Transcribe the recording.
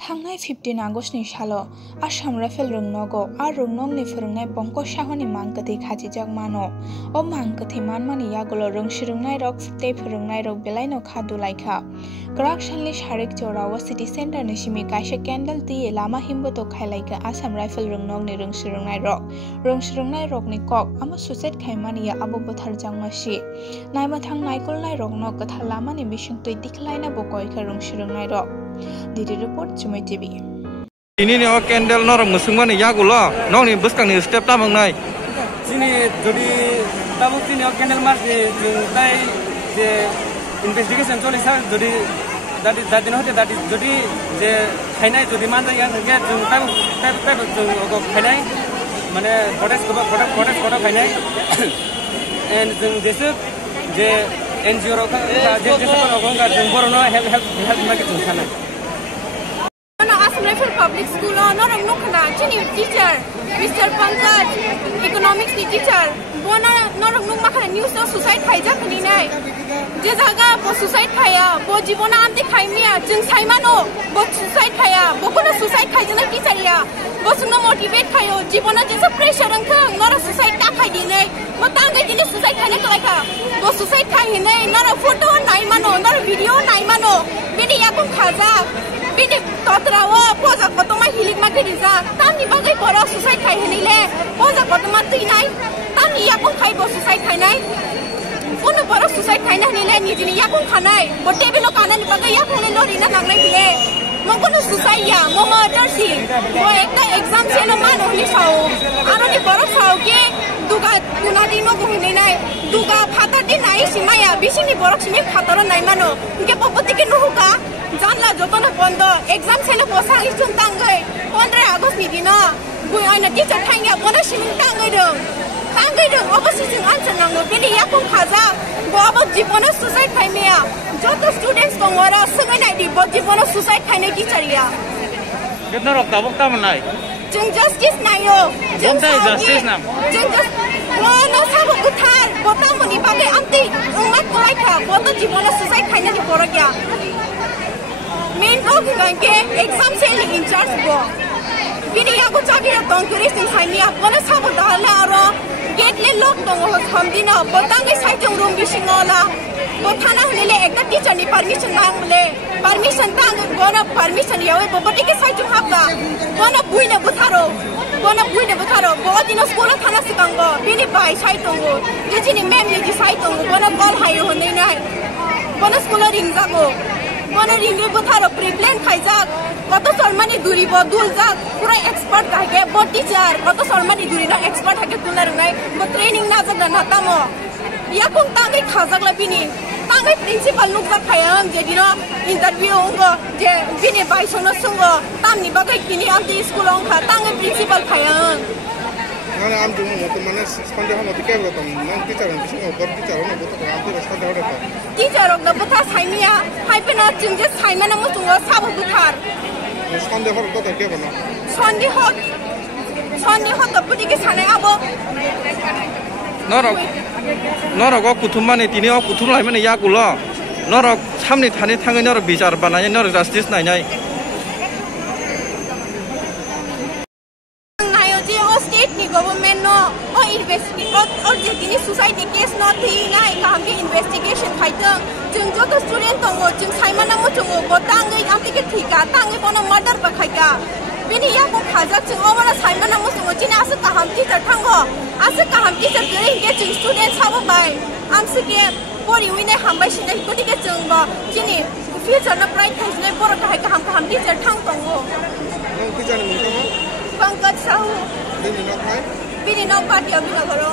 थांनाय 15 आगस्टनि सालो Assam rifle रोंनगो are रोंनगनि फोरोंनाय पंकज साहुनि मांगकथि खाथिजाक मानो ओ मांगकथि मानमानि यागुलो रोंसिरोंनाय रक ते फोरोंनाय रक बेलायनो खादु लायखा ग्राकसालनि सारिक चौरावा सिटी सेंटर नि सिमि काइसे कैंडल दिए लामा हिमबतो खायलायका आसाम राइफल रोंनगनि रोंसिरोंनाय रकनि कक आमा सुसेट खायमानिया आबो बोथार जांमासि नायमाथां नायकुलनाय रकनो कथा लामानि बिसिंतै दिखलायना बकयखा रोंसिरोंनाय रक Didi report Cumai TV. Ini ni orang candle orang musuhan ni ya gula, orang ni bukan ni step tamang nai. Sini jadi tamu sini orang candle mas ni jadi investigation soal isar jadi dari noh jadi khainai jadi mana yang kerja tamu tamu khainai mana protest khainai and jese NGO orang jese orang kan borno help mereka sana. Rifle Public School not a nukana chini teacher Mr. Pankaj economics ni teacher bona not a nukana news no suicide hijack ni nai je jaga bo suicide khaya bo jibona amti khaimia jing saimano bo suicide khaya bo kono suicide khai jana teacher ya bo sungno motivate khayo jibona je pressure ang khang not a suicide ta khai dinai mo tangai dini suicide khane to laika bo suicide khai hinai not a photo nai mano not a video nai mano bini yakun khaja bini totrawa poza kotoma hilik makiriza tani bagai pora suicide khai hinile poza kotoma tinai tani yakun khai bo suicide khai nai kono pora suicide khai na hinile nijini yakun khanai bo tebilo kana ni bagai yakun le lori na nanglai bile mo kono suicide ya mo murder si bo ekta exam chelo mano ni sao aro ni pora sao ke duga kunadi no gohine nai duga phata din nai simaya bisini borok simi phataro nai mano ke popoti ke nuhuka janla jotona bondo exam chelo bosang istun tangai 15 agust ni dina bui aina teacher thangya bona siming tangai dong opposition answer nango bini yakun khaja bo abo jibono suicide khaimia joto students tongora sangai nai di bo jibono suicide khaine teacher ya kitna rok tabok tamanai jung justice nayo jung justice nam jung no sabo uthar bota moni bagai amti umat korai kha boto jibono suicide khaine di poragya main role banke exam cell in charge bo bini yago chakira tongkuri sing saimia bona sabo dala aro gate le lock dong ho thamdina botangai saitong room bisingola bothana hunile ekta teacher ni permission mangle permission tang bona permission yawe boboti ke saitong habda bona buina butharo bodino school thana sikangbo bini bai saitong go jini mem ni saitong bona call hayo honai nai bona school ring jago bona ringe butharo pre-plan khaijak koto sarmani duri bo duljak pura expert kahke bo teacher koto sarmani duri na expert hake tunar nai bo training na jada na tamo yakung tangai khajak la bini tangai principal nukja khayang je dino interview ongo je bini bai sono sungo tamni bagai kini amti school ong kha tangai principal khayang nana am jumu moto mane sponde hono dike gotam nang teacher ang bisingo bor teacher ono boto amti sponde hoda ka teacher ok na botha saimia haipena chingje saimana mo tungo sabo buthar sponde hoda boto ke bono sonde hot to pudi ke sane abo norok kuthumani tini ok kuthum lai mane yagulo norok samni thani thangai norok bichar banai norok justice nainai government no or investigate or jini suicide case no thi nai kam ke investigation khaitang jung joto student tongo jung saimana mo tongo botangai amti ke thika tangai bono murder ba khaika bini ya ko khaja jung obara saimana mo tongo jini asa kaham teacher thango asa kaham teacher gere ke jung student sabo bai amse ke pori wine hambai sinai kodi ke jung ba jini future na bright thai bor ka kaham teacher thang tongo nang teacher ni mo Pankaj Sahu bini nok hai bini nok party abina garo